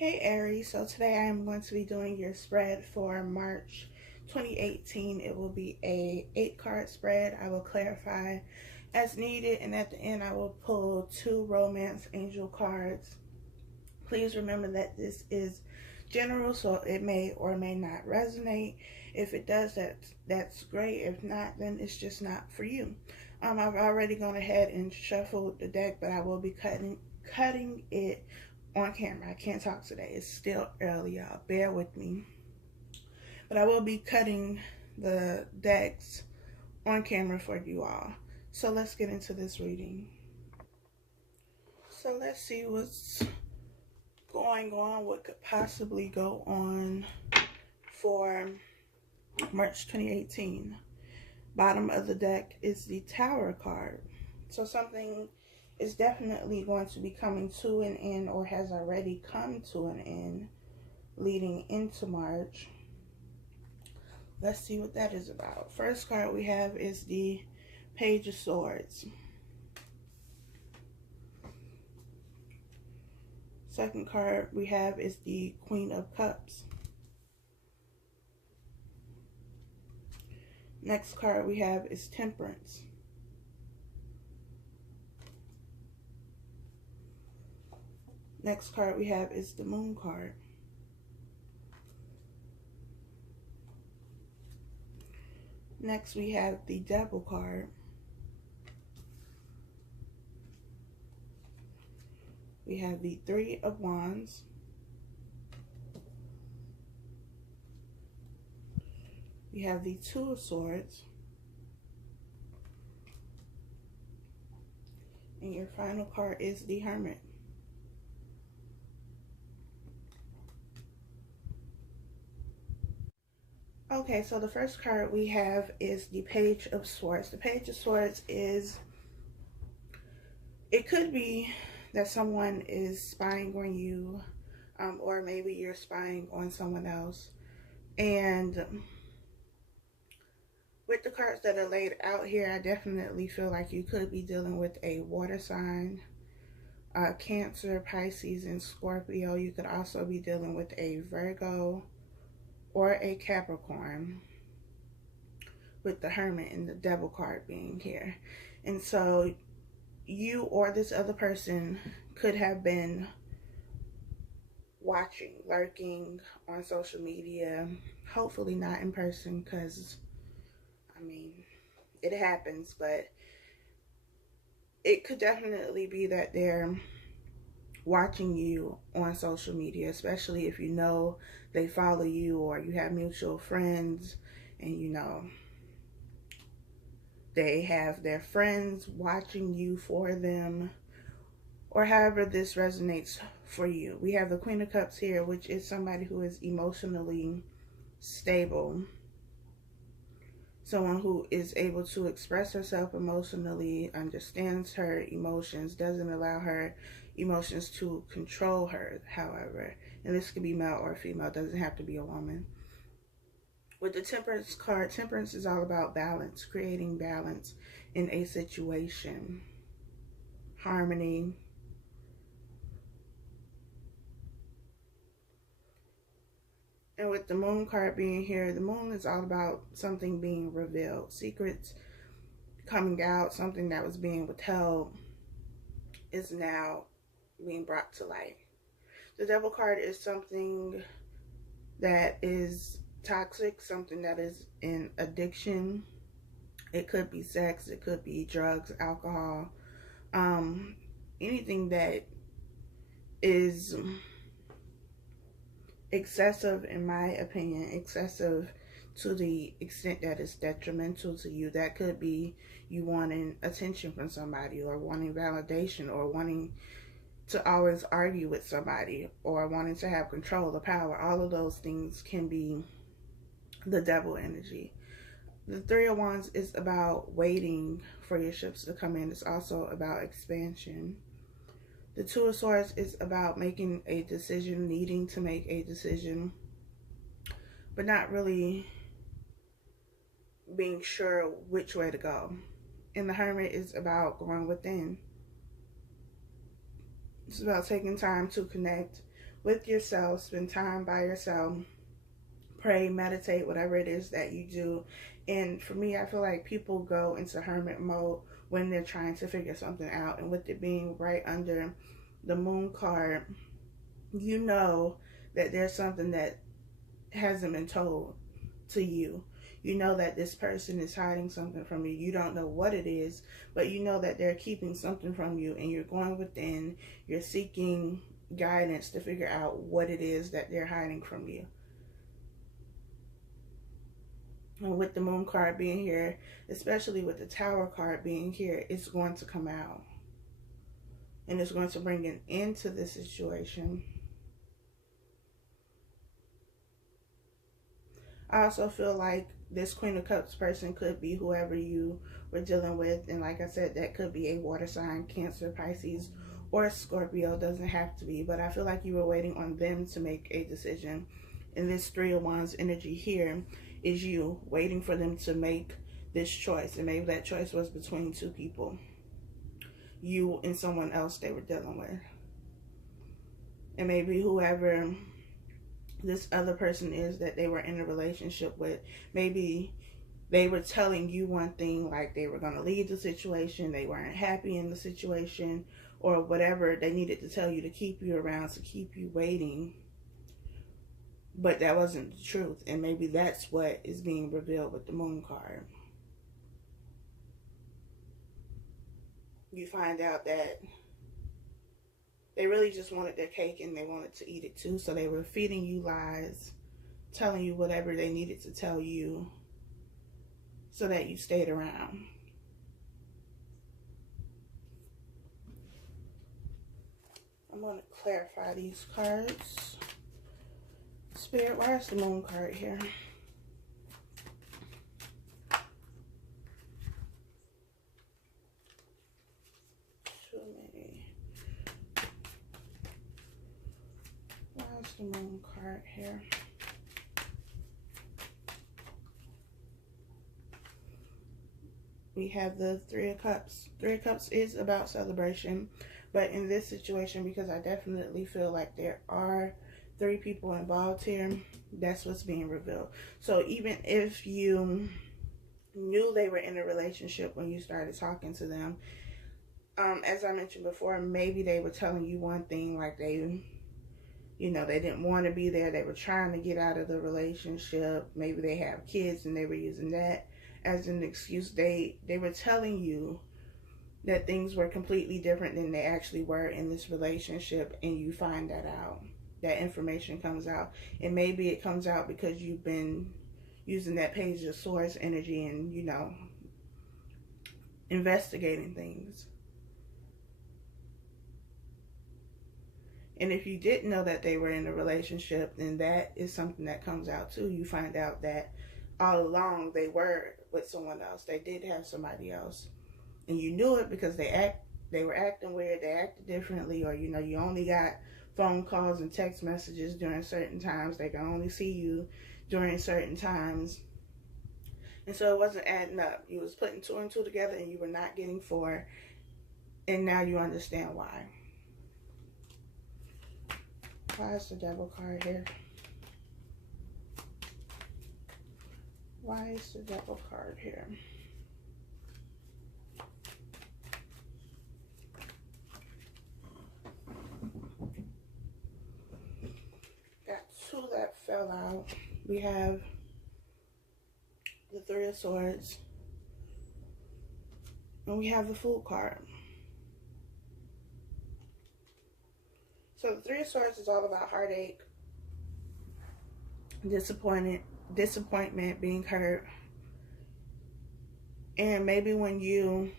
Hey Aries, so today I am going to be doing your spread for March 2018. It will be a 8-card spread. I will clarify as needed, and at the end I will pull 2 romance angel cards. Please remember that this is general, so it may or may not resonate. If it does, that's great. If not, then it's just not for you. I've already gone ahead and shuffled the deck, but I will be cutting it on camera. I can't talk today. It's still early, y'all. Bear with me. But I will be cutting the decks on camera for you all. So let's get into this reading. So let's see what's going on, what could possibly go on for March 2018. Bottom of the deck is the Tower card. So something is definitely going to be coming to an end, or has already come to an end, leading into March. Let's see what that is about. First card we have is the Page of Swords. Second card we have is the Queen of Cups. Next card we have is Temperance. Next card we have is the Moon card. Next we have the Devil card. We have the Three of Wands. We have the Two of Swords. And your final card is the Hermit. Okay, so the first card we have is the Page of Swords. The Page of Swords is, it could be that someone is spying on you, or maybe you're spying on someone else. And with the cards that are laid out here, I definitely feel like you could be dealing with a water sign, Cancer, Pisces, and Scorpio. You could also be dealing with a Virgo or a Capricorn, with the Hermit and the Devil card being here. And so you or this other person could have been watching, lurking on social media, hopefully not in person, because I mean, it happens, but it could definitely be that they're watching you on social media, especially if you know they follow you, or you have mutual friends and you know they have their friends watching you for them, or however this resonates for you. We have the Queen of Cups here, which is somebody who is emotionally stable, someone who is able to express herself emotionally, understands her emotions, doesn't allow her emotions to control her, however. And this could be male or female, it doesn't have to be a woman. With the Temperance card, Temperance is all about balance, creating balance in a situation, harmony. And with the Moon card being here, the Moon is all about something being revealed, secrets coming out, something that was being withheld is now being brought to light. The Devil card is something that is toxic, something that is in addiction. It could be sex, it could be drugs, alcohol, anything that is excessive, in my opinion, excessive to the extent that it's detrimental to you. That could be you wanting attention from somebody, or wanting validation, or wanting to always argue with somebody, or wanting to have control or power. All of those things can be the devil energy. The Three of Wands is about waiting for your ships to come in. It's also about expansion. The Two of Swords is about making a decision, needing to make a decision, but not really being sure which way to go. And the Hermit is about going within. It's about taking time to connect with yourself, spend time by yourself, pray, meditate, whatever it is that you do. And for me, I feel like people go into hermit mode when they're trying to figure something out. And with it being right under the moon card, you know that there's something that hasn't been told to you. You know that this person is hiding something from you. You don't know what it is, but you know that they're keeping something from you, and you're going within, you're seeking guidance to figure out what it is that they're hiding from you. And with the moon card being here, especially with the tower card being here, it's going to come out. And it's going to bring an end to this situation. I also feel like this Queen of Cups person could be whoever you were dealing with. And like I said, that could be a water sign, Cancer, Pisces, or Scorpio. Doesn't have to be. But I feel like you were waiting on them to make a decision. And this Three of Wands energy here is you waiting for them to make this choice. And maybe that choice was between two people. You and someone else they were dealing with. And maybe whoever this other person is that they were in a relationship with, maybe they were telling you one thing, like they were going to leave the situation, they weren't happy in the situation, or whatever they needed to tell you to keep you around, to keep you waiting. But that wasn't the truth, and maybe that's what is being revealed with the moon card. You find out that they really just wanted their cake and they wanted to eat it too. So they were feeding you lies, telling you whatever they needed to tell you so that you stayed around. I'm going to clarify these cards. Spirit, why is the moon card here? The moon card here. We have the Three of Cups. Three of Cups is about celebration, but in this situation, because I definitely feel like there are three people involved here, that's what's being revealed. So even if you knew they were in a relationship when you started talking to them, as I mentioned before, maybe they were telling you one thing, like they didn't want to be there. They were trying to get out of the relationship. Maybe they have kids and they were using that as an excuse. They were telling you that things were completely different than they actually were in this relationship, and you find that out. That information comes out. And maybe it comes out because you've been using that Page of Swords energy and, investigating things. And if you didn't know that they were in a relationship, then that is something that comes out too. You find out that all along they were with someone else. They did have somebody else. And you knew it because they were acting weird, they acted differently, or you only got phone calls and text messages during certain times. They can only see you during certain times. And so it wasn't adding up. You was putting two and two together and you were not getting four. And now you understand why. Why is the Devil card here? Why is the Devil card here? Got two that fell out. We have the Three of Swords. And we have the Fool card. So the Three of Swords is all about heartache, disappointment, being hurt. And maybe when you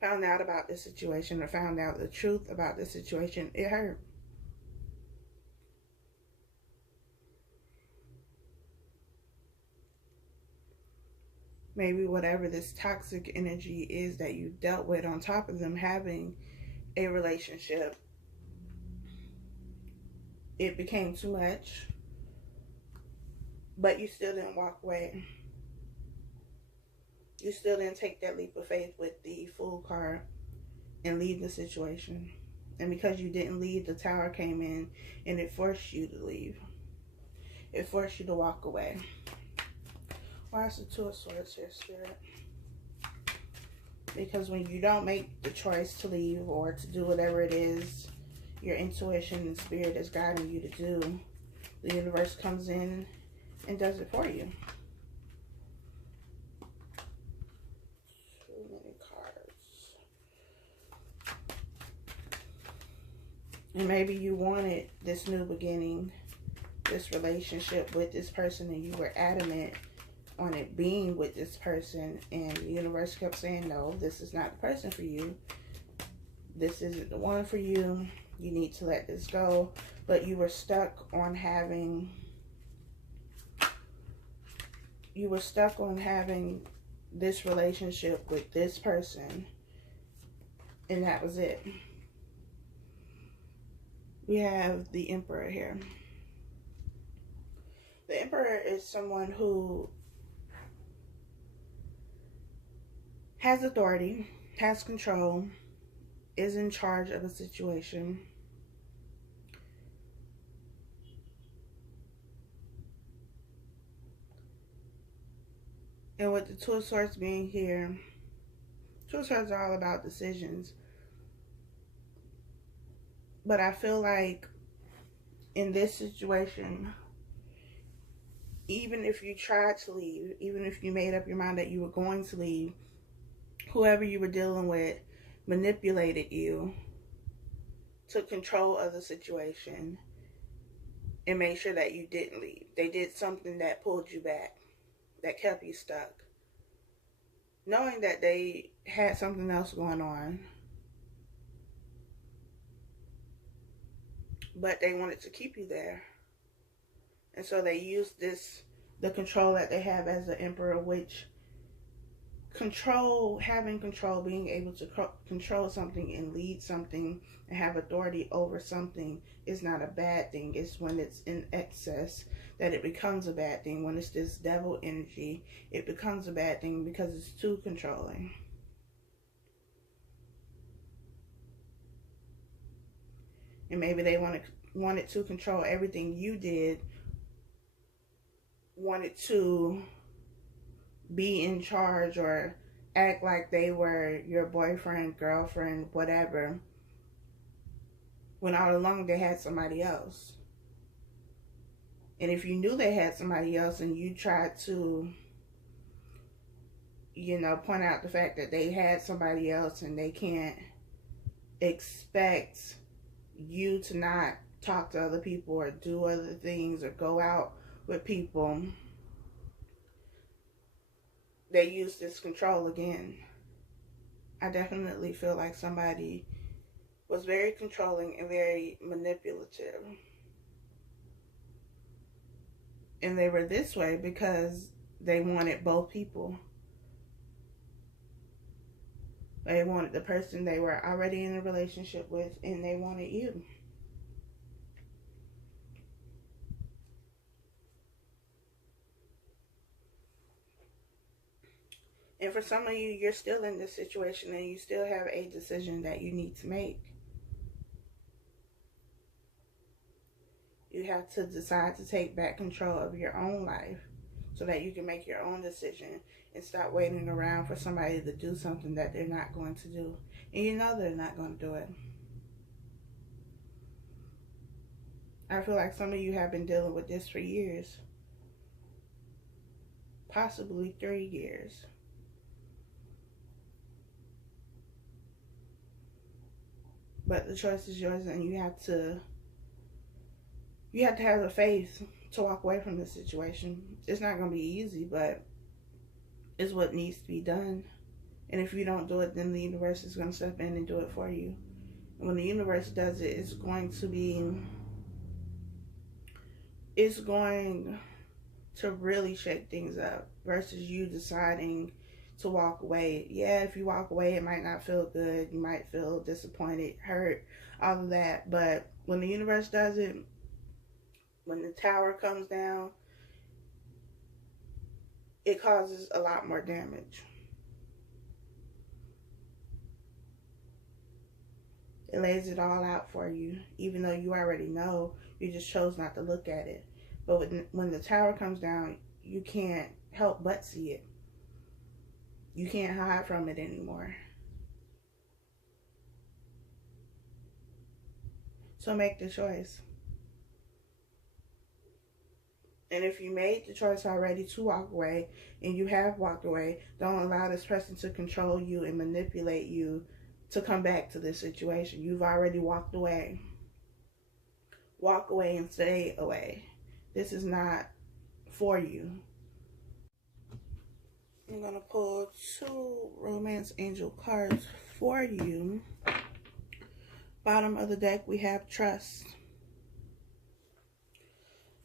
found out about this situation or found out the truth about the situation, it hurt. Maybe whatever this toxic energy is that you dealt with on top of them having a relationship, it became too much, but you still didn't walk away. You still didn't take that leap of faith with the Fool card and leave the situation. And because you didn't leave, the Tower came in and it forced you to leave. It forced you to walk away. Why is the Two of Swords here, Spirit? Because when you don't make the choice to leave or to do whatever it is your intuition and spirit is guiding you to do, the universe comes in and does it for you. Too many cards. And maybe you wanted this new beginning, this relationship with this person, and you were adamant on it being with this person, and the universe kept saying, no, this is not the person for you. This isn't the one for you. You need to let this go. But you were stuck on having this relationship with this person, and that was it. We have the Emperor here. The Emperor is someone who has authority, has control, is in charge of a situation. And with the Two of Swords being here, Two of Swords are all about decisions. But I feel like in this situation, even if you tried to leave, even if you made up your mind that you were going to leave, whoever you were dealing with manipulated you, took control of the situation, and made sure that you didn't leave. They did something that pulled you back, that kept you stuck, knowing that they had something else going on, but they wanted to keep you there. And so they used the control that they have as the Emperor, which having control, being able to control something and lead something and have authority over something is not a bad thing. It's when it's in excess that it becomes a bad thing. When it's this devil energy, it becomes a bad thing because it's too controlling. And maybe they wanted to control everything you did, wanted to be in charge or act like they were your boyfriend, girlfriend, whatever, when all along they had somebody else. And if you knew they had somebody else and you tried to, point out the fact that they had somebody else and they can't expect you to not talk to other people or do other things or go out with people, they use this control again. I definitely feel like somebody was very controlling and very manipulative. And they were this way because they wanted both people. They wanted the person they were already in a relationship with, and they wanted you. And for some of you, you're still in this situation and you still have a decision that you need to make. You have to decide to take back control of your own life so that you can make your own decision and stop waiting around for somebody to do something that they're not going to do. And you know they're not going to do it. I feel like some of you have been dealing with this for years. Possibly 3 years. But the choice is yours, and you have to have the faith to walk away from this situation. It's not going to be easy, but it's what needs to be done. And if you don't do it, then the universe is going to step in and do it for you. And when the universe does it, it's going to really shake things up versus you deciding to walk away. Yeah, if you walk away, it might not feel good. You might feel disappointed, hurt, all of that. But when the universe does it, when the Tower comes down, it causes a lot more damage. It lays it all out for you, even though you already know. You just chose not to look at it. But when the tower comes down, you can't help but see it. You can't hide from it anymore. So make the choice. And if you made the choice already to walk away, and you have walked away, don't allow this person to control you and manipulate you to come back to this situation. You've already walked away. Walk away and stay away. This is not for you. I'm going to pull 2 romance angel cards for you. Bottom of the deck, we have trust.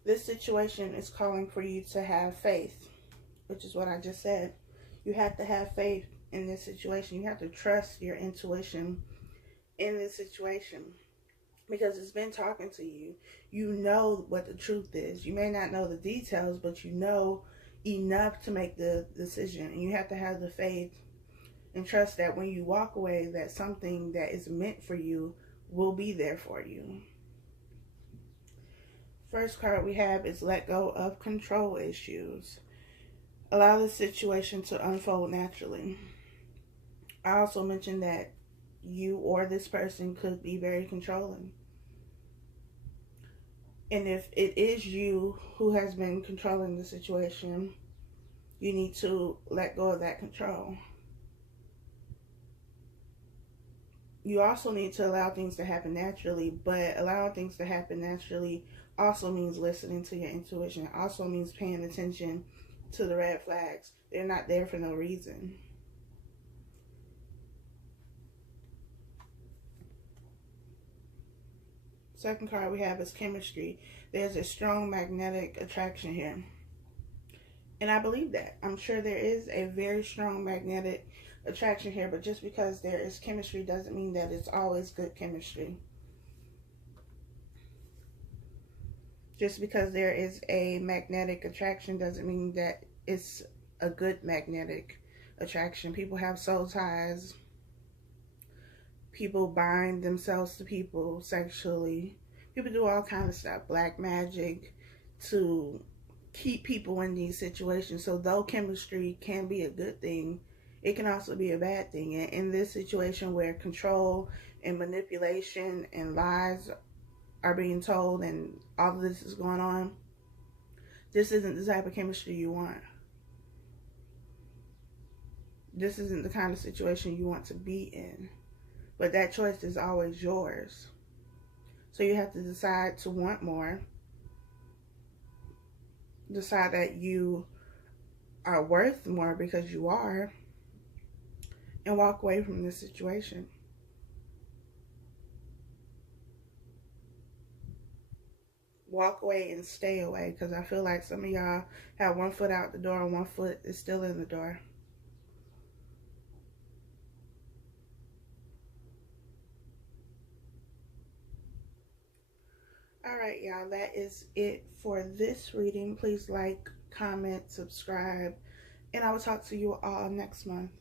This situation is calling for you to have faith, which is what I just said. You have to have faith in this situation. You have to trust your intuition in this situation, because it's been talking to you. You know what the truth is. You may not know the details, but you know enough to make the decision. And you have to have the faith and trust that when you walk away, that something that is meant for you will be there for you. First card we have is let go of control issues. Allow the situation to unfold naturally. I also mentioned that you or this person could be very controlling. And if it is you who has been controlling the situation, you need to let go of that control. You also need to allow things to happen naturally, but allowing things to happen naturally also means listening to your intuition. It also means paying attention to the red flags. They're not there for no reason. Second card we have is chemistry. There's a strong magnetic attraction here. And I believe that. I'm sure there is a very strong magnetic attraction here, but just because there is chemistry doesn't mean that it's always good chemistry. Just because there is a magnetic attraction doesn't mean that it's a good magnetic attraction. People have soul ties. People bind themselves to people sexually. People do all kinds of stuff. Black magic to keep people in these situations. So though chemistry can be a good thing, it can also be a bad thing. And in this situation where control and manipulation and lies are being told and all of this is going on, this isn't the type of chemistry you want. This isn't the kind of situation you want to be in. But that choice is always yours. So you have to decide to want more. Decide that you are worth more, because you are. And walk away from this situation. Walk away and stay away, because I feel like some of y'all have one foot out the door and one foot is still in the door. Alright, y'all, that is it for this reading. Please like, comment, subscribe, and I will talk to you all next month.